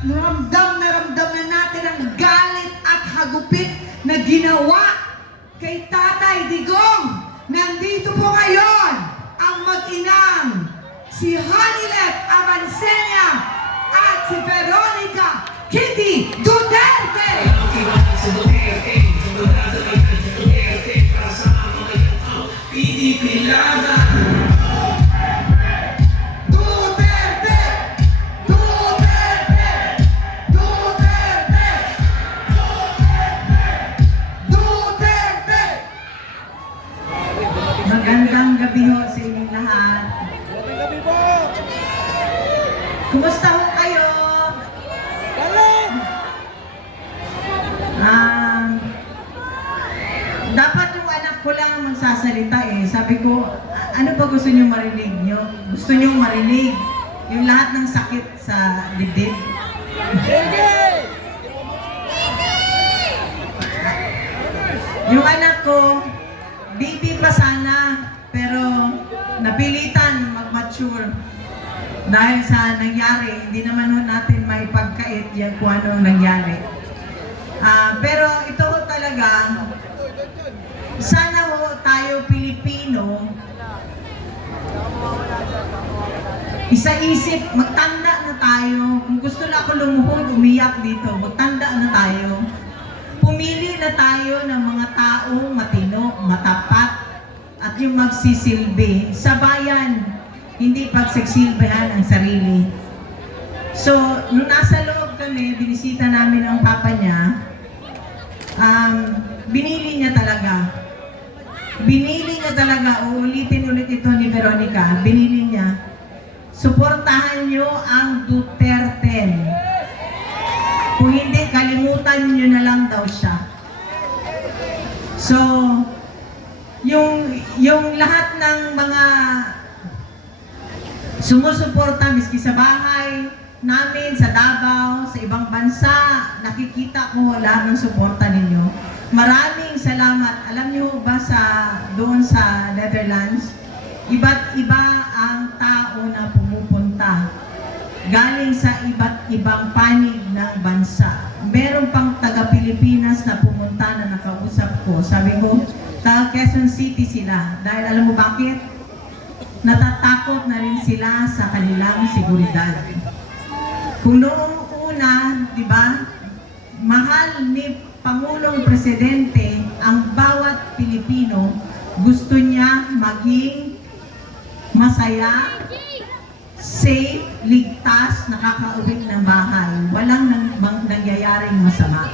ramdam na natin ang galit at hagupit na ginawa kay Tatay Digong. Nandito po ngayon ang mag-inang si Hanilet Avancenia at si Veronica Kitty Duterte. PDP laban! Duterte! Duterte! Duterte! Duterte! Magandang gabi ho sa inyong lahat. Gabi po! Kumusta ho kayo? Galing! Dapat yung anak ko lang magsasalita eh. Sabi ko, ano ba gusto niyo marinig niyo? Gusto niyo marinig yung lahat ng sakit sa dibdib? Sige! Yung anak ko, baby pa sana, pero napilitan mag-mature dahil sa nangyari. Hindi naman ho natin maipagkait yan kung anong nangyari. Pero ito ho talaga, sana ho tayo Pilipino, isa-isip, magtanda na tayo. Kung gusto na ako lumuhod, umiyak dito, magtanda na tayo. Pumili na tayo ng mga taong matino, matapat, at yung magsisilbi sa bayan, hindi pagsisilbihan ang sarili. So, nung nasa loob kami, binisita namin ang papa niya, binili niya talaga. Binili niya talaga, uulitin ulit ito ni Veronica, binili niya, suportahan niyo ang Duterte. Kung hindi, kalimutan niyo na lang daw siya. So, yung lahat ng mga sumusuporta, miski sa bahay namin, sa Davao, sa ibang bansa, nakikita ko lahat ng suporta ninyo. Maraming salamat. Alam niyo ba doon sa Netherlands, iba't iba ang tao na pumupunta. Galing sa iba't ibang panig ng bansa. Meron pang taga-Pilipinas na pumunta na nakausap ko. Sabi ko, taga Quezon City sila. Dahil alam mo bakit? Natatakot na rin sila sa kanilang seguridad. Kung noong una, di ba, mahal ni Pangulong Presidente ang bawat Pilipino, gusto niya maging masaya, safe, ligtas, nakakauwi ng bahay. Walang nangyayaring masama.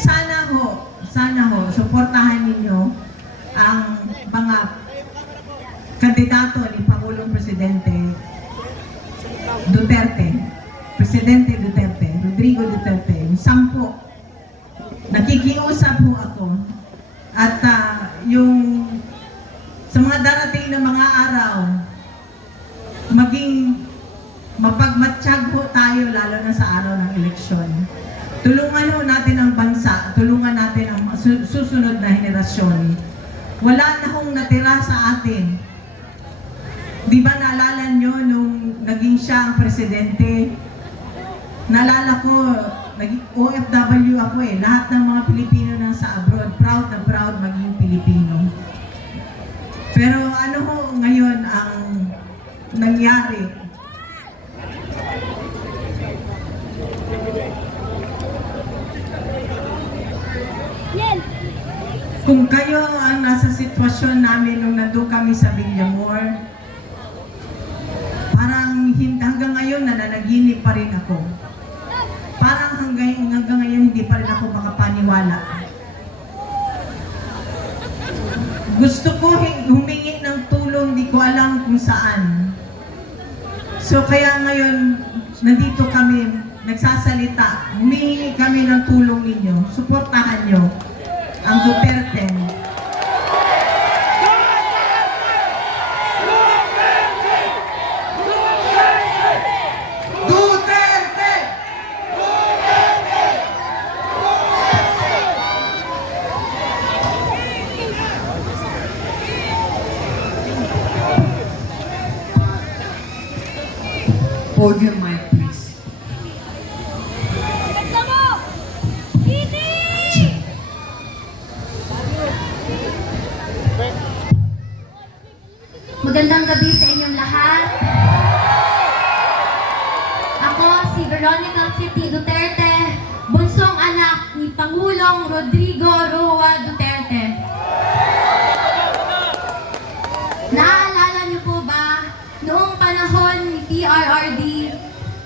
Sana ho, suportahan ninyo ang mga kandidato ni Pangulong Presidente Duterte, Presidente Duterte, Rodrigo Duterte, 10. Nakikiusap po ako at yung sa mga darating na mga araw, maging mapagmatsyag po tayo lalo na sa araw ng eleksyon. Tulungan ho natin ang bansa, tulungan natin ang susunod na henerasyon. Wala na hong natira sa atin. Di ba naalala nyo nung naging siya ang presidente? Naalala ko, naging OFW ako eh. Lahat ng mga Pilipino na sa abroad, proud na proud maging Pilipino. Pero ano ho ngayon ang nangyari? Kung kayo ang nasa sitwasyon namin nung nandun kami sa Villamor, parang hanggang ngayon nananaginip pa rin ako. Parang hanggang ngayon hindi pa rin ako makapaniwala. Gusto ko humingi ng tulong, di ko alam kung saan. So kaya ngayon, nandito kami, nagsasalita, humingi kami ng tulong ninyo, suportahan nyo ang Duterte. Podium mic, please. Magandang gabi sa inyong lahat. Ako si Veronica Kitty Duterte, bunsong anak ni Pangulong Rodrigo Roa Duterte. Naalala niyo po ba, noong panahon ni PRRD,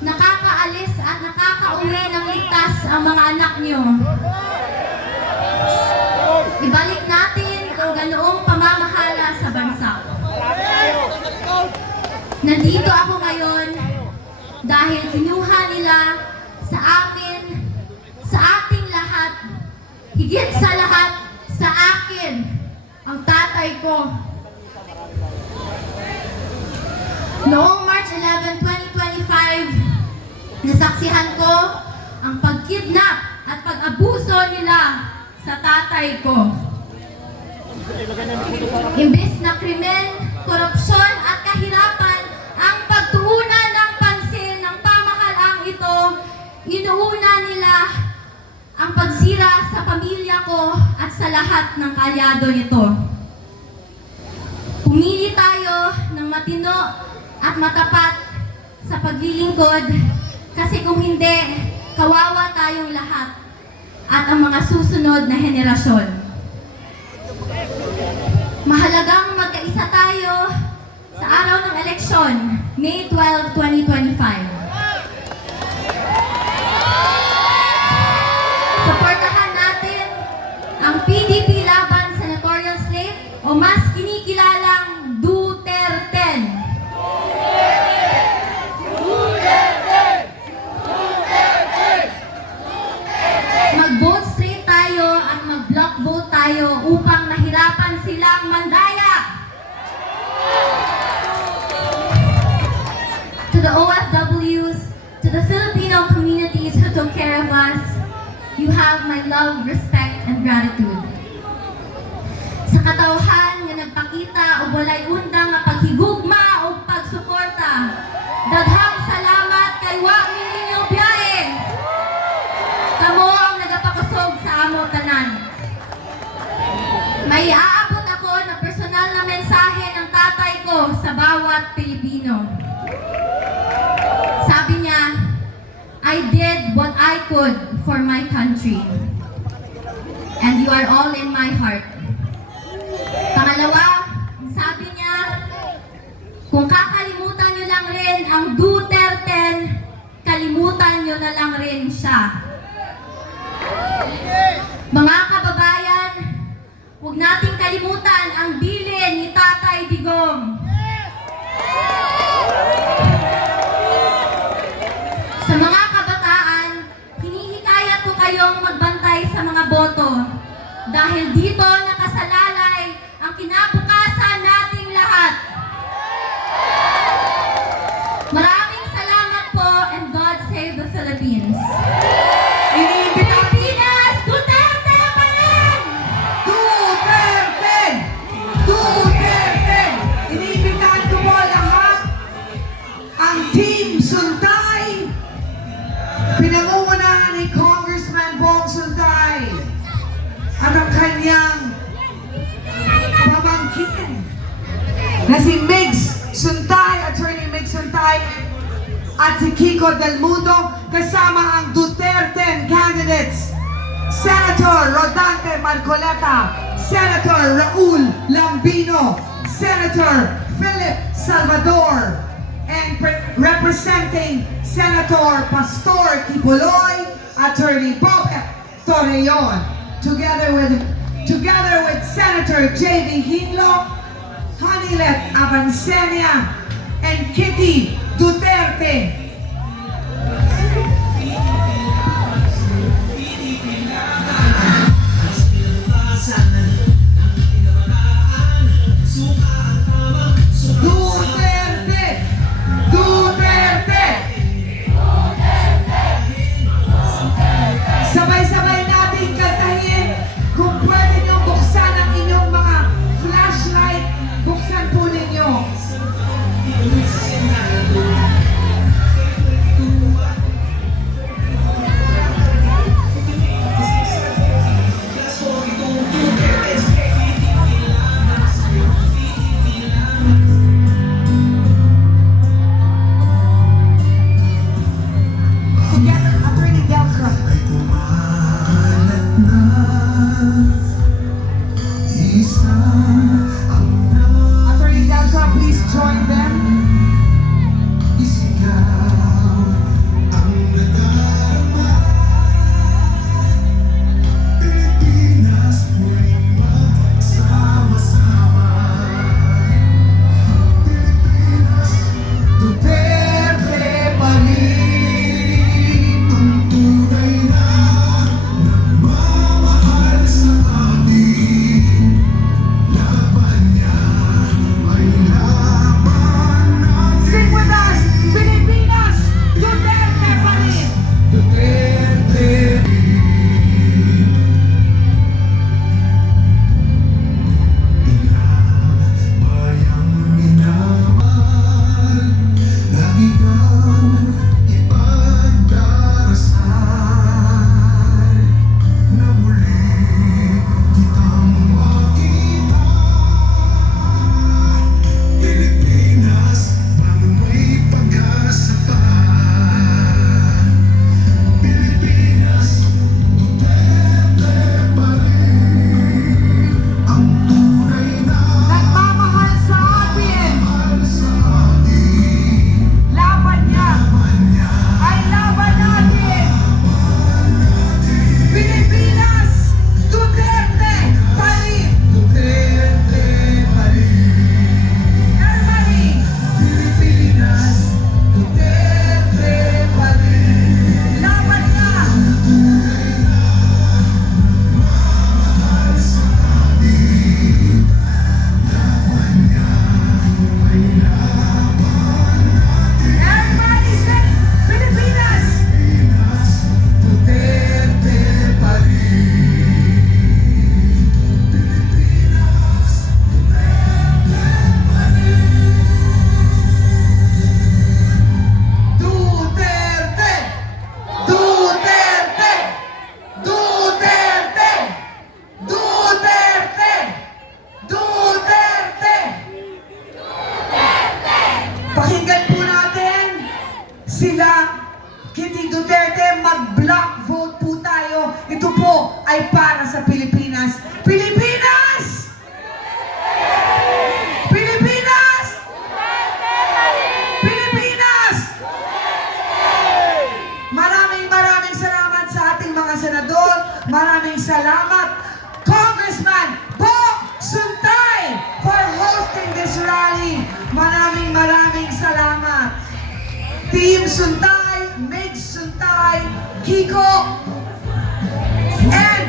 nakakaalis at nakakauwi ng ligtas ang mga anak niyo? Ibalik natin ang ganoong pamamahala sa bansa. Nandito ako ngayon dahil kinuha nila sa amin, sa ating lahat, higit sa lahat, sa akin, ang tatay ko. Noong March 11, 2025, nasaksihan ko ang pagkidnap at pag-abuso nila sa tatay ko. Imbes na krimen, korupsyon at kahirapan ang pagtuunan ng pansin ng pamahalaang ito, inuuna nila ang pagsira sa pamilya ko at sa lahat ng kalyado nito. Pumili tayo ng matino at matapat sa paglilingkod kasi kung hindi, kawawa tayong lahat at ang mga susunod na henerasyon. Mahalagang magkaisa tayo sa araw ng eleksyon, May 12, 2025. Suportahan natin ang PDP laban sa Senatorial Slate o mas kinikilalang Duterte. Mag-vote straight tayo at mag-block vote tayo upang mahirapan silang mandaya. To the OFWs, to the Filipino communities who took care of us, you have my love, respect, and gratitude. Sa katauhan nga nagpakita o walay undang nga paghigugma o pagsuporta, daghang salamat kay wa ninyong biyahe. Kamo ang nagapakusog sa amo tanan. May aabot ako na personal na mensahe ng tatay ko sa bawat Pilipino. Sabi niya, I did what I could for my country. And you are all in my heart. Pangalawa, sabi niya, kung kakalimutan niyo lang rin ang Duterte, kalimutan niyo na lang rin siya. Mga kababayan, huwag nating kalimutan ang bilin ni Tatay Digong. Sa mga kabataan, hinihikayat ko kayong magbantay sa mga boto dahil dito nakasalalay ang kinabukasan nating lahat. Maraming salamat po and God save the Philippines. Pilipinas, Duterte pa rin! Duterte! Duterte! Iniimbitahan ko po lahat ang Team Suntay, pinangungunahan ni Congressman Bong Suntay at ang kanyang pamangkin na si Migs Suntay, Attorney Migs Suntay at si Kiko Del Mundo kasama ang Duterte candidates Senator Rodante Marcoleta, Senator Raul Lambino, Senator Philip Salvador, and representing Senator Pastor Kibuloy, Attorney Bob Torreon, together with Senator J.D. Hinlo, Hanilet Avancenia, and Kitty Duterte. Duterte! Duterte! Sabay-sabay natin kantahin. Kung pwede nyo buksan ang inyong mga flashlight, buksan po ninyo. salamat, Congressman Bo Suntay, for hosting this rally. Maraming salamat. Team Suntay, Mig Suntay, Kiko, and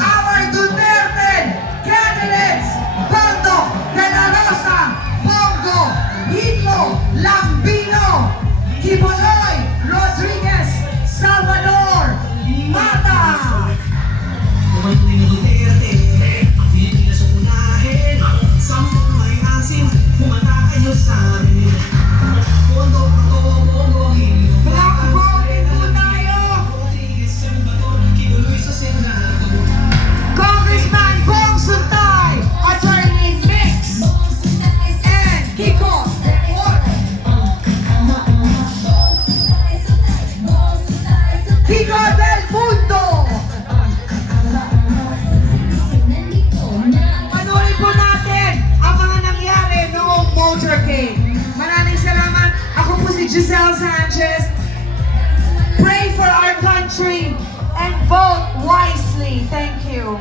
our Duterte candidates, Bondo de la Rosa, Bongo, Hitlo, Lambino, Kibuloy, Rodriguez, Salvador, Mata. Black voting po tayo. Congressman Bong Suntay, Attorney Mix, and Kiko. Kiko del Mundo. Panorin po natin ang mga nangyari noong motorcade. Maraming salamat. Ako po si Giselle Sanchez. Pray for our country and vote wisely. Thank you.